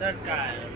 लड़का है।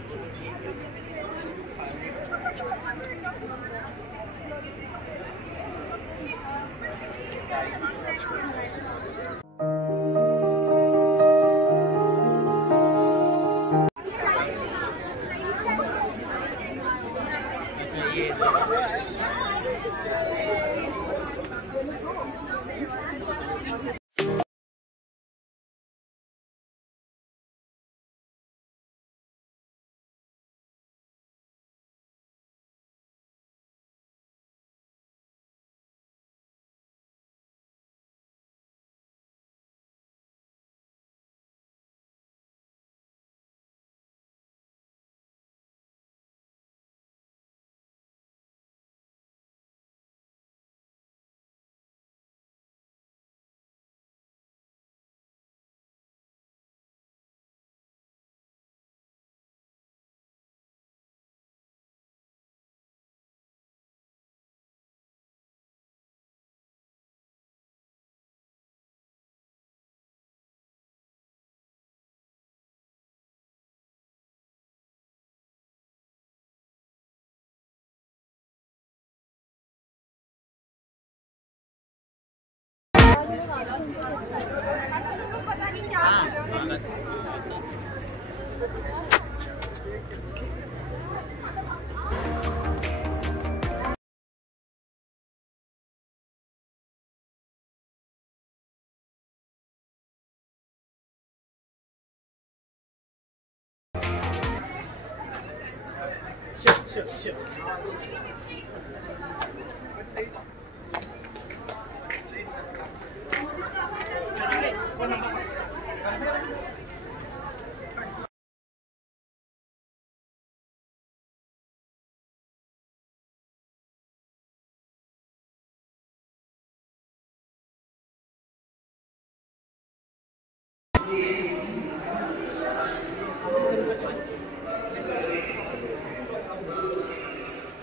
Sure.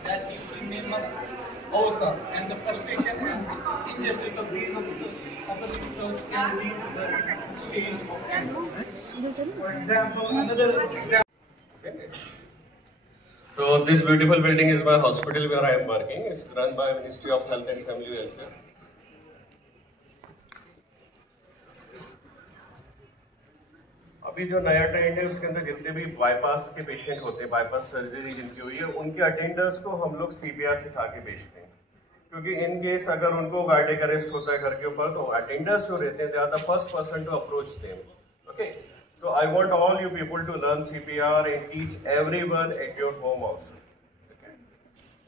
That each Indian must overcome, and the frustration and injustice of these obstacles can lead to the stage of anger. For example, another example. So this beautiful building is my hospital where I am working. It's run by Ministry of Health and Family Welfare. अभी जो नया trend है उसके अंदर जितने भी bypass के patient होते हैं, बाईपास सर्जरी जिनकी हुई है, उनके अटेंडर्स को हम लोग सीपीआर सिखा के भेजते हैं, क्योंकि इन केस अगर उनको कार्डियक अरेस्ट होता है घर के ऊपर तो अटेंडर्स जो रहते हैं they are the first person to approach them. Okay, so I want all you people to learn CPR and teach everyone at your home also. Okay,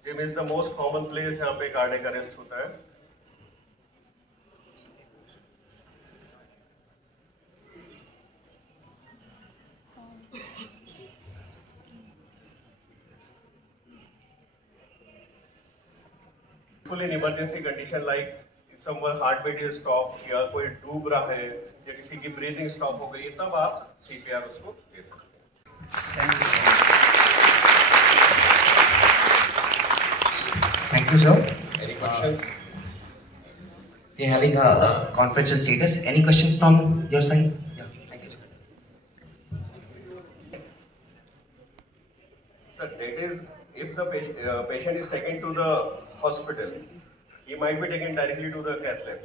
gym is the most common place यहाँ पे cardiac arrest होता है. In emergency condition like if someone heartbeat is stopped या कोई डूब रहा है या किसी की ब्रीथिंग स्टॉप हो गई है, तब आप सीपीआर उसको दे सकते हैं. Thank you, sir. Any questions? We're having a confidential status. Any questions from your side? Yeah, thank you, sir. Sir, that is if the patient is taken to the hospital, he might be taken directly to the cath lab.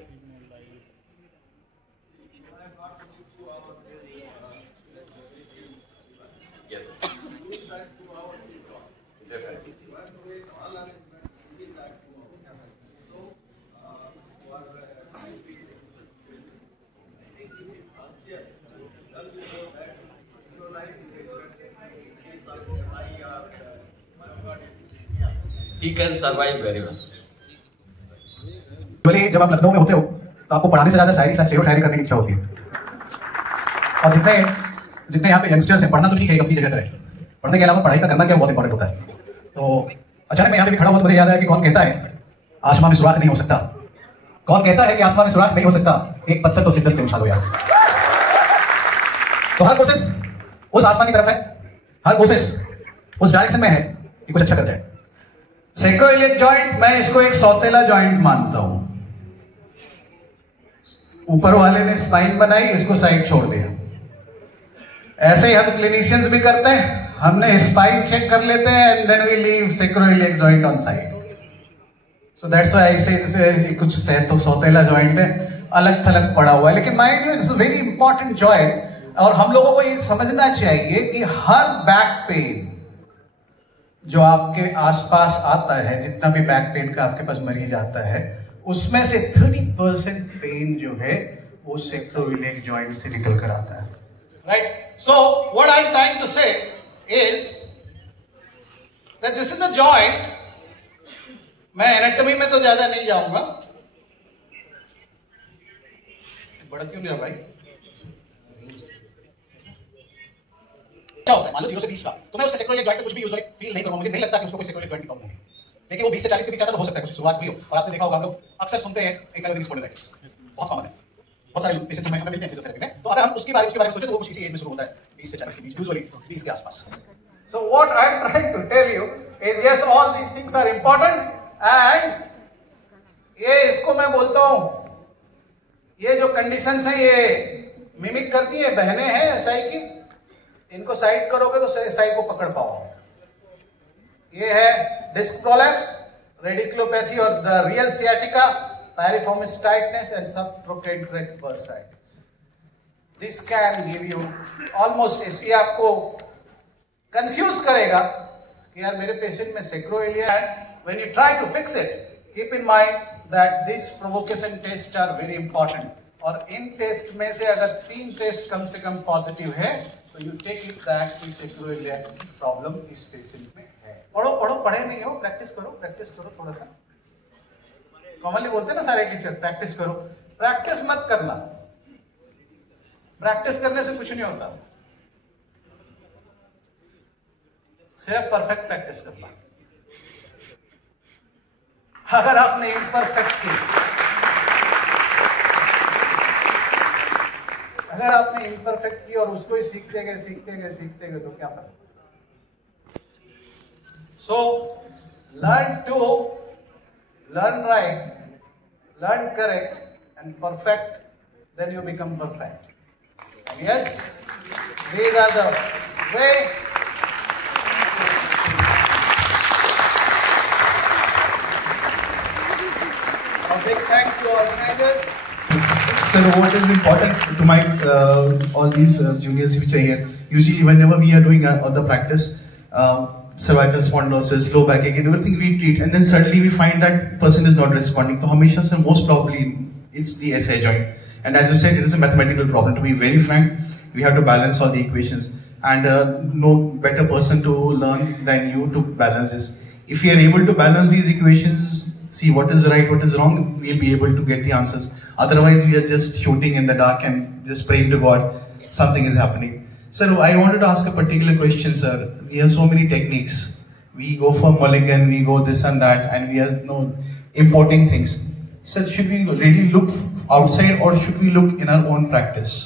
Yes, sir. Definitely. He can survive very well. जब आप लखनऊ में होते हो तो आपको पढ़ाने से ज्यादा शायरी शायरी करने की इच्छा होती है. और जितने यहाँ पे यंगस्टर्स हैं, पढ़ना तो ठीक है अपनी जगह करें, पढ़ने के अलावा पढ़ाई का करना क्या बहुत इंपॉर्टेंट होता है. तो अचानक मैं यहाँ पे भी खड़ा हुआ तो मुझे याद आया कि कौन कहता है आसमान में सुराख नहीं हो सकता. कौन कहता है कि आसमान में सुराख नहीं हो सकता, एक पत्थर तो शिद्दत से उछाल दो यार. तो हर कोशिश उस आसमान की तरफ है, हर कोशिश उस डायरेक्शन में है कि कुछ अच्छा कर जाए. सेक्रोइलियक जॉइंट, मैं इसको एक सौतेला जॉइंट मानता हूं. ऊपर वाले ने स्पाइन बनाई, इसको साइड छोड़ दिया. ऐसे ही हम क्लिनिशियंस भी करते हैं, हमने स्पाइन चेक कर लेते हैं and then we leave sacroiliac joint on side. So that's why I say this कुछ तो सौतेला जॉइंट है, अलग थलग पड़ा हुआ है, लेकिन mind you it's a very important joint. और हम लोगों को ये समझना चाहिए कि हर बैक पेन जो आपके आसपास आता है, जितना भी बैक पेन का आपके पास मरीज आता है, उसमें से 30% पेन जो है वो sacroiliac जॉइंट से निकल कर आता है. Right? So what I'm trying to say is that this is a joint. मैं एनाटॉमी में तो ज्यादा नहीं जाऊंगा. बड़ा क्यों नहीं रहा भाई? क्या होता है, मान लो 0 से 20 का, तो मैं उसके sacroiliac joint पे कुछ भी यूजुअली फील नहीं करूंगा. मुझे नहीं लगता कि उसको कोई sacroiliac joint की प्रॉब्लम होगी. लेकिन वो 20 से 40 के बीच आता तो हो सकता है कुछ शुरुआत हुई हो. और आपने देखा होगा, हम लोग अक्सर सुनते हैं एंकाइलोसिस स्पॉन्डिलाइटिस, बहुत कॉमन है, बहुत सारे पेशेंट्स हमें मिलते हैं फिजियोथेरेपी में. तो अगर हम उसके बारे में सोचें तो वो कुछ इसी एज में शुरू होता है, 20 से 40 के बीच, यूजुअली 30 के आसपास. So what I am trying to tell you is yes, all these things are important and ये इसको मैं बोलता हूं, ये जो कंडीशंस हैं ये मिमिक करती है, बहनें हैं एसआई की. इनको साइड करोगे तो एसआई को पकड़ पाओगे. ये है डिस्क प्रोलैप्स, रेडिकुलोपैथी और the real sciatica, piriformis tightness and subtrochanteric bursitis. This can give you almost, इसलिए आपको कंफ्यूज करेगा कि यार मेरे पेशेंट में sacroiliac है. When you try to fix it, keep in mind that this provocation test are very important. और इन टेस्ट में से अगर 3 टेस्ट कम से कम पॉजिटिव है तो यू टेक इट दैट की sacroiliac की प्रॉब्लम इस पेशेंट में है. पढ़ो पढ़ो, पढ़े नहीं हो, प्रैक्टिस करो थोड़ा सा. कॉमनली बोलते हैं ना सारे टीचर, प्रैक्टिस करो. प्रैक्टिस मत करना, प्रैक्टिस करने से कुछ नहीं होता, सिर्फ परफेक्ट प्रैक्टिस करना. अगर आपने इम्परफेक्ट की और उसको ही सीखते गए तो क्या फर्क. सो learn right, learn correct and perfect, then you become perfect. And yes, these are the way. A big thanks to organizers. Sir, what is important to my all these juniors which are here? Usually, whenever we are doing the practice, cervical spondylosis, low back ache, everything we treat, and then suddenly we find that person is not responding. So, Hamisha, sir, most probably it's the SI joint. And as you said, it is a mathematical problem. To be very frank, we have to balance all the equations, and no better person to learn than you to balance this. If we are able to balance these equations, see what is right, what is wrong, we'll be able to get the answers. Otherwise, we are just shooting in the dark and just praying to God something is happening. Sir, I wanted to ask a particular question, sir. We have so many techniques. We go for Mulligan, we go this and that, and we are importing things. Sir, should we really look outside or should we look in our own practice?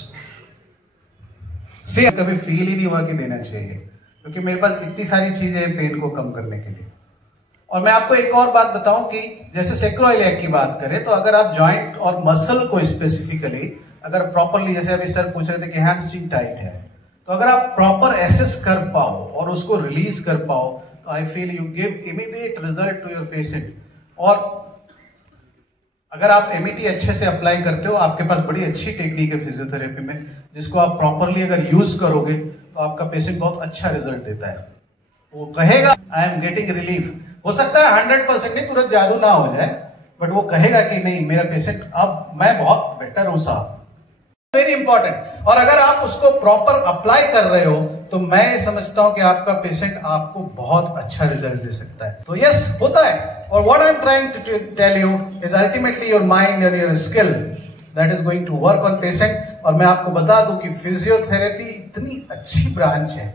से कभी feel ही नहीं हुआ कि देना चाहिए, क्योंकि मेरे पास इतनी सारी चीजें हैं पेन को कम करने के लिए. और मैं आपको एक और बात बताऊं कि जैसे sacroiliac की बात करें तो अगर आप जॉइंट और मसल को स्पेसिफिकली अगर प्रॉपरली, जैसे अभी सर पूछ रहे थे कि हैमस्ट्रिंग टाइट है, तो अगर आप प्रॉपर एसेस कर पाओ और उसको रिलीज कर पाओ तो I feel you give immediate result to your patient. और अगर आप एमईटी अच्छे से अप्लाई करते हो, आपके पास बड़ी अच्छी टेक्निक है फिजियोथेरेपी में, जिसको आप प्रॉपरली अगर यूज करोगे तो आपका पेशेंट बहुत अच्छा रिजल्ट देता है. वो कहेगा आई एम गेटिंग रिलीफ. हो सकता है 100% नहीं, तुरंत जादू ना हो जाए, बट वो कहेगा कि नहीं मेरा पेशेंट अब मैं बहुत बेटर हूं साहब. Very important. और अगर आप उसको प्रॉपर अप्लाई कर रहे हो तो मैं समझता हूं कि आपका पेशेंट आपको बहुत अच्छा रिजल्ट दे सकता है. तो यस, होता है. और what I am trying to tell you is ultimately your mind and your skill that is going to work on patient. और मैं आपको बता दूं कि फिजियोथेरेपी इतनी अच्छी ब्रांच है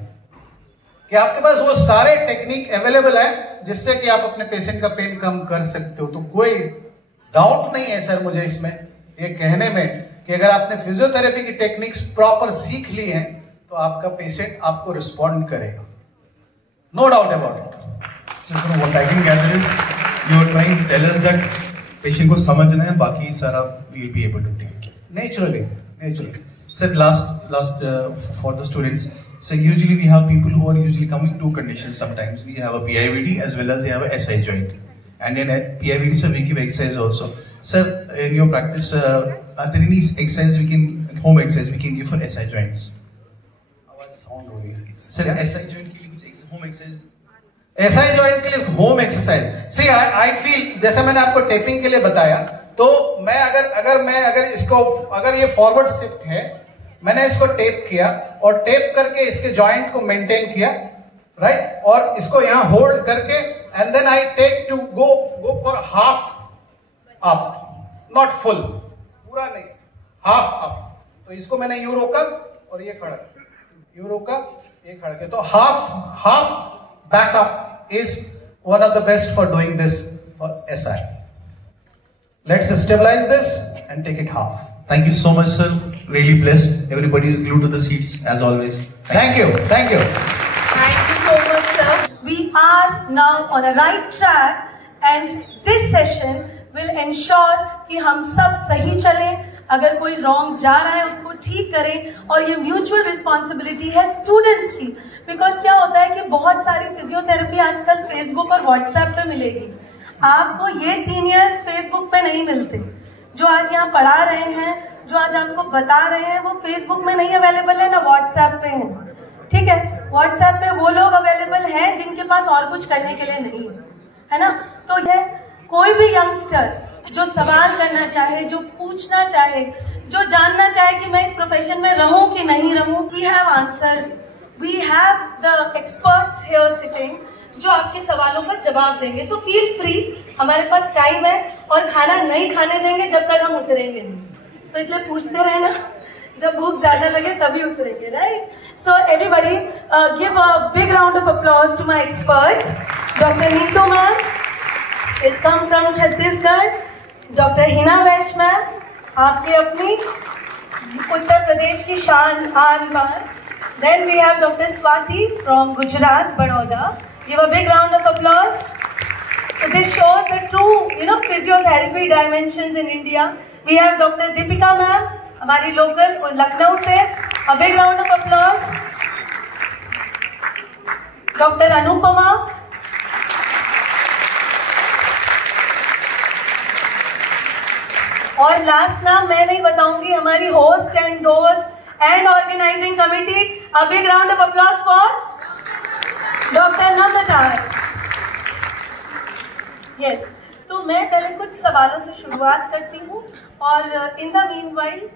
कि आपके पास वो सारे टेक्निक अवेलेबल है जिससे कि आप अपने पेशेंट का पेन कम कर सकते हो. तो कोई डाउट नहीं है सर मुझे इसमें ये कहने में कि अगर आपने फिजियोथेरेपी की टेक्निक्स प्रॉपर सीख ली हैं तो आपका पेशेंट आपको रिस्पॉन्ड करेगा. No doubt about it. So, what I can gather is you are trying to tell us that patient को समझना है, बाकी सारा we will be able to take. Naturally. Sir, last for the students. So usually we have people who are usually coming two conditions. Sometimes we have a PIVD as well as they have a SI joint, and in PIVD, sir, we give exercise also. Sir, in your practice, are there any exercise home exercise we can give for SI joints? Sir, SI joint के लिए कुछ home exercise? SI joint के लिए home exercise. See, I feel जैसे मैंने आपको tapping के लिए बताया, तो मैं अगर ये फॉरवर्ड शिफ्ट है, मैंने इसको टेप किया और टेप करके इसके जॉइंट को मेंटेन किया, राइट, और इसको यहां होल्ड करके and then I take to go for half up, not full, पूरा नहीं, हाफ अप. तो इसको मैंने यूं रोका और ये खड़ा, यूं रोका, ये खड़ा के, तो half back up is one of the best for doing this for SI. Let's stabilize this and take it half. Thank you so much, sir. Really blessed. Everybody is glued to the seats as always. Thank you. Thank you so much, sir. We are now on a right track, and this session will ensure कि हम सब सही चलें. अगर कोई wrong जा रहा है उसको ठीक करें, और ये म्यूचुअल रिस्पॉन्सिबिलिटी है स्टूडेंट्स की. बिकॉज क्या होता है कि बहुत सारी फिजियोथेरेपी आजकल फेसबुक और व्हाट्सएप पे मिलेगी. आपको ये सीनियर्स फेसबुक पे नहीं मिलते. जो आज यहाँ पढ़ा रहे हैं, जो आज आपको बता रहे हैं, वो फेसबुक में नहीं अवेलेबल है, ना व्हाट्सएप पे है. ठीक है, व्हाट्सएप पे वो लोग अवेलेबल हैं जिनके पास और कुछ करने के लिए नहीं है ना. तो ये कोई भी यंगस्टर जो सवाल करना चाहे, जो पूछना चाहे, जो जानना चाहे कि मैं इस प्रोफेशन में रहूं कि नहीं रहूं, we have answer. We have the experts here sitting जो आपके सवालों का जवाब देंगे. सो फील फ्री, हमारे पास टाइम है, और खाना नहीं खाने देंगे जब तक हम उतरेंगे नहीं. तो इसलिए पूछते रहना, जब भूख ज्यादा लगे तभी उतरेंगे, right. So everybody give a big round of applause to my experts. Doctor Neetu ma'am is come from Chhattisgarh. Doctor Hina Vaish ma'am, आपकी अपनी उत्तर प्रदेश की शान आन बान. Then we have doctor Swati from Gujarat, Baroda. Give a big round of applause. So this shows the true, physiotherapy dimensions in India. We have Dr. Deepika ma'am, हमारी local Lucknow से. A big round of applause. Dr. Anupama. और last नाम मैं नहीं बताऊंगी, हमारी host and दोस्त and organising committee. A big round of applause for doctor Namrata. Yes, तो मैं पहले कुछ सवालों से शुरुआत करती हूँ, और इन द मीनवाइल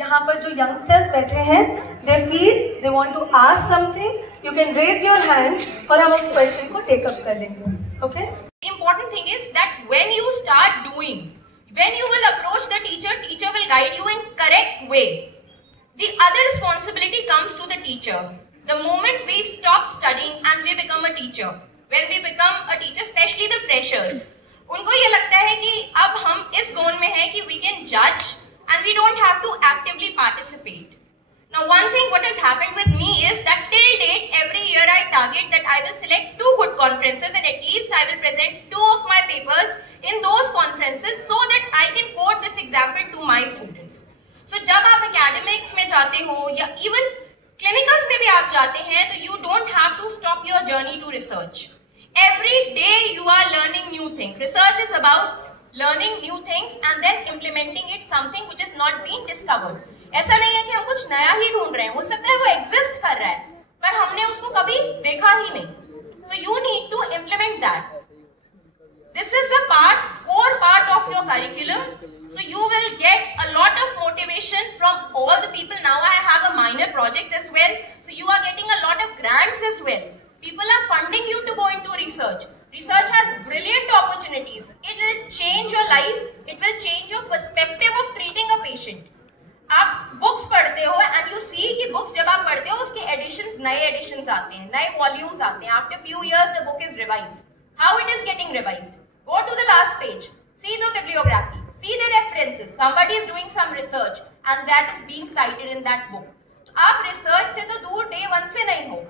यहाँ पर जो यंगस्टर्स बैठे हैं, they feel they want to ask something, you can raise your hand और हम उस क्वेश्चन को टेक अप कर लेंगे. Okay. Important thing is that when you start doing, when you will approach the teacher, teacher will guide you in correct way. The other responsibility comes to the teacher. The moment we stop studying and we become a teacher, when we become a teacher, especially the freshers, उनको ये लगता है कि अब हम इस zone में हैं कि we can judge and we don't have to actively participate. Now, one thing what has happened with me is that till date, every year I target that I will select 2 good conferences and at least I will present 2 of my papers in those conferences so that I can quote this example to my students. So, जब आप academics में जाते हो या even clinicals में भी आप जाते हैं, तो you don't have to stop your journey to research. Every day you are learning new thing. Research is about learning new things and then implementing it something which is not been discovered. ऐसा नहीं है कि हम कुछ नया ही ढूंढ रहे हैं, हो सकता है वो एग्जिस्ट कर रहा है पर हमने उसको कभी देखा ही नहीं. So you need to implement that. This is a core part of your curriculum. So you will get a lot of motivation from all the people. Now I have a minor project as well. So you are getting a lot of grants as well. People are funding you to go into research. Research has brilliant opportunities. It will change your life. It will change your perspective of treating a patient. आप books पढ़ते हो and you see कि books जब आप पढ़ते हो उसके editions, नए एडिशंस आते हैं, नए वॉल्यूम्स आते हैं. After few years the book is revised. How it is getting revised? Go to the last page. See the bibliography. See the references. Somebody is doing some research and that is being cited in that book. तो आप research से तो दूर day 1 से नहीं हो,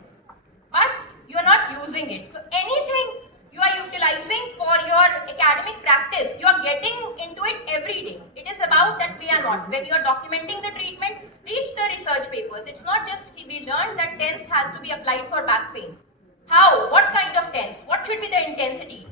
but you are not using it. So anything you are utilizing for your academic practice, you are getting into it every day. It is about that we are not. When you are documenting the treatment, reach the TENS has to be applied for back pain. How? What kind of TENS? What should be the intensity?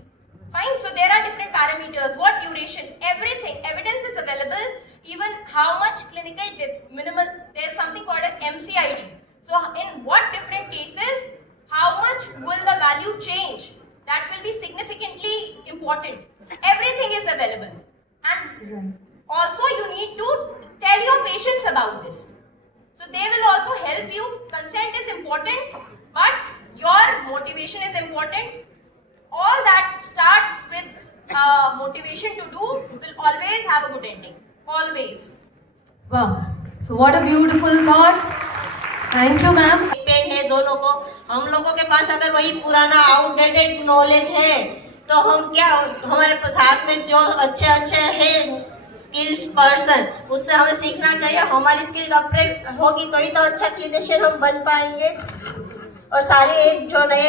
Fine, so there are different parameters, what duration, everything, evidence is available, even how much clinical minimal, there is something called as MCID. So in what different cases, how much will the value change? That will be significantly important. Everything is available. And also you need to tell your patients about this. So they will also help you. Consent is important, but your motivation is important. All that starts with motivation to do will always have a good ending. Always. Wow. So what a beautiful thought. Thank you, ma'am. Pain है दोनों को, हम लोगों के पास अगर वही पुराना outdated knowledge है तो हम क्या, हमारे साथ में जो अच्छे है स्किल्स पर्सन, उससे हमें सीखना चाहिए. हमारी स्किल अपग्रेड होगी तो ही तो अच्छा क्लिनिशियन हम बन पाएंगे. और सारी एक जो नए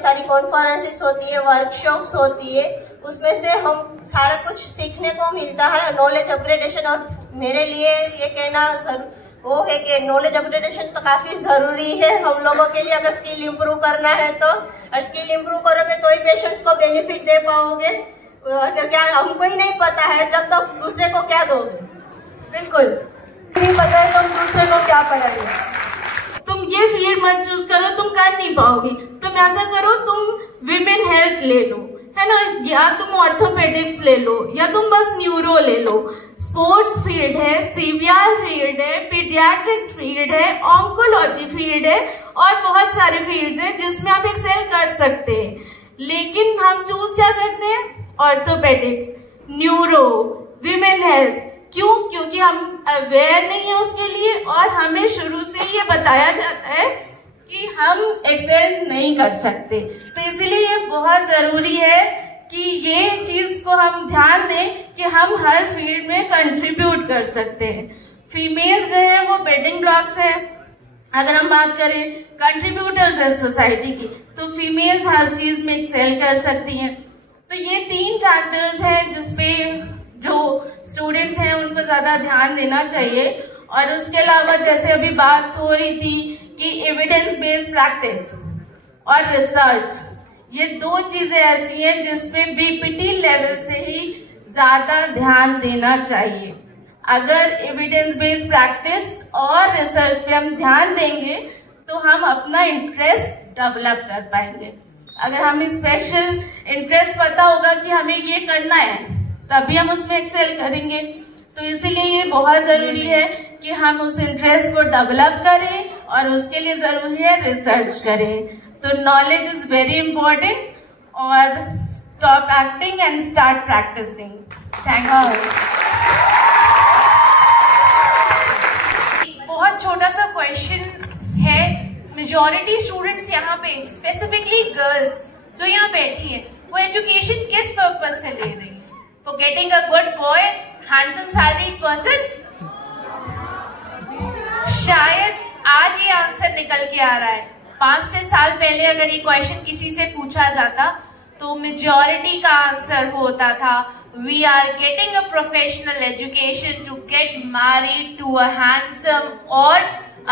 सारी कॉन्फ्रेंसेस होती है, वर्कशॉप्स होती है, उसमें से हम सारा कुछ सीखने को मिलता है, नॉलेज अपग्रेडेशन. और मेरे लिए ये कहना वो है कि नॉलेज अपग्रेडेशन तो काफी जरूरी है हम लोगों के लिए. अगर स्किल इंप्रूव करना है तो, और स्किल इंप्रूव करोगे तो ही पेशेंट्स को बेनिफिट दे पाओगे. अगर क्या हमको ही नहीं पता है जब तक दूसरे को क्या दोगे. बिल्कुल नहीं पता है तुम दूसरे को क्या पढ़ाओगे. तुम ये फील्ड मत चूज करो, तुम कर नहीं पाओगी. तुम ऐसा करो, तुम विमेन हेल्थ ले लो, है ना, या तुम ऑर्थोपेडिक्स ले लो, या तुम बस न्यूरो ले लो. स्पोर्ट्स फील्ड है, सीवीआर फील्ड है, पीडियाट्रिक्स फील्ड है, ऑन्कोलॉजी फील्ड है, और बहुत सारे फील्ड्स हैं जिसमें आप एक्सेल कर सकते हैं. लेकिन हम चूज क्या करते हैं? Orthopaedics, neuro, women health. क्यों? क्योंकि हम अवेयर नहीं है उसके लिए, और हमें शुरू से ये बताया जाता है कि हम एक्सेल नहीं कर सकते. तो इसलिए ये बहुत जरूरी है कि ये चीज को हम ध्यान दें कि हम हर फील्ड में कंट्रीब्यूट कर सकते हैं. फीमेल्स जो है वो बिल्डिंग ब्लॉक्स है. अगर हम बात करें कंट्रीब्यूटर्स है सोसाइटी की, तो फीमेल्स हर चीज में एक्सेल कर सकती हैं. तो ये 3 फैक्टर्स हैं जिसपे जो स्टूडेंट्स हैं उनको ज्यादा ध्यान देना चाहिए. और उसके अलावा जैसे अभी बात हो रही थी कि एविडेंस बेस्ड प्रैक्टिस और रिसर्च, ये 2 चीजें ऐसी हैं जिसपे बीपीटी लेवल से ही ज्यादा ध्यान देना चाहिए. अगर एविडेंस बेस्ड प्रैक्टिस और रिसर्च पे हम ध्यान देंगे तो हम अपना इंटरेस्ट डेवलप कर पाएंगे. अगर हमें स्पेशल इंटरेस्ट पता होगा कि हमें ये करना है, तभी हम उसमें एक्सेल करेंगे. तो इसीलिए ये बहुत जरूरी है कि हम उस इंटरेस्ट को डेवलप करें, और उसके लिए जरूरी है रिसर्च करें. तो नॉलेज इज वेरी इंपॉर्टेंट. और stop acting and start practising. Thank you. बहुत छोटा सा क्वेश्चन है. मेजॉरिटी स्टूडेंट्स यहाँ पे, स्पेसिफिकली गर्ल्स जो यहाँ बैठी हैं, वो एजुकेशन किस पर्पस से ले रही है? For getting a good boy, handsome salaried person? शायद आज ये आंसर निकल के आ रहा है. 5-6 साल पहले अगर ये क्वेश्चन किसी से पूछा जाता तो मेजॉरिटी का आंसर होता था, we are getting a professional education to get married to a handsome or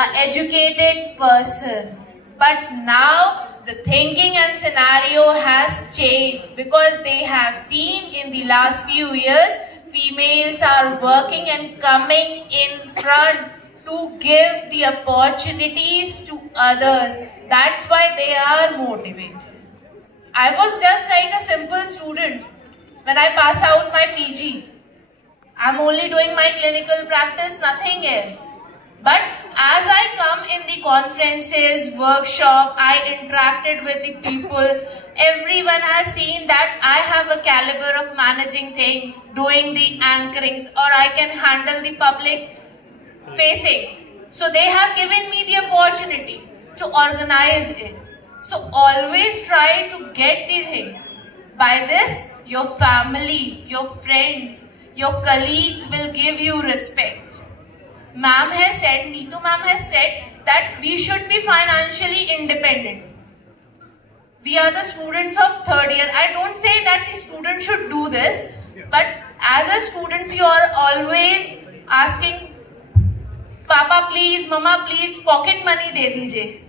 a educated person. But now the thinking and scenario has changed, because they have seen in the last few years females are working and coming in front to give the opportunities to others. That's why they are motivated. I was just like a simple student when I pass out my PG. I'm only doing my clinical practice, nothing else. But as I come in the conferences, workshop, I interacted with the people. Everyone has seen that I have a caliber of managing things, doing the anchorings, or I can handle the public facing. So they have given me the opportunity to organize it. So always try to get the things. By this, your family, your friends, your colleagues will give you respect. Ma'am has said, Neetu ma'am has said that we should be financially independent. We are the students of 3rd year. I don't say that the student should do this, but as a student, you are always asking, Papa please, Mama please, pocket money दे दीजिए.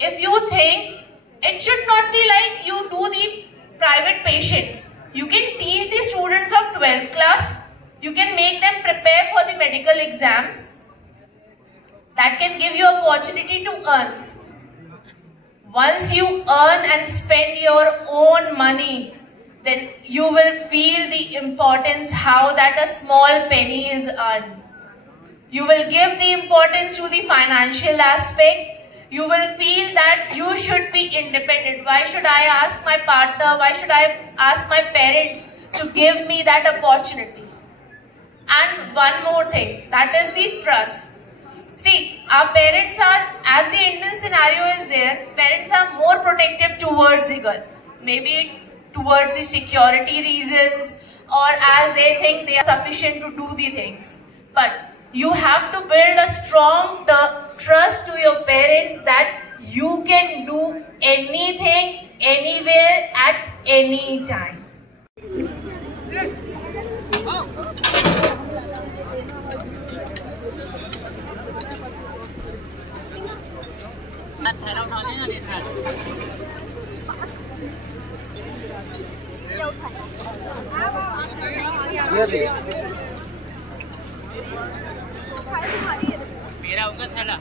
if you think it should not be like you do the private patients. You can teach the students of 12th class. You can make them prepare for the medical exams. That can give you opportunity to earn. Once you earn and spend your own money, then you will feel the importance how that a small penny is earned. You will give the importance to the financial aspects. You will feel that you should be independent. Why should I ask my partner? Why should I ask my parents to give me that opportunity? And one more thing, that is the trust. See, our parents are, as the Indian scenario is there, parents are more protective towards the girl. Maybe towards the security reasons, or as they think they are sufficient to do the things. But you have to build a strong trust to your parents that you can do anything, anywhere, at any time. मेरा होगा थैला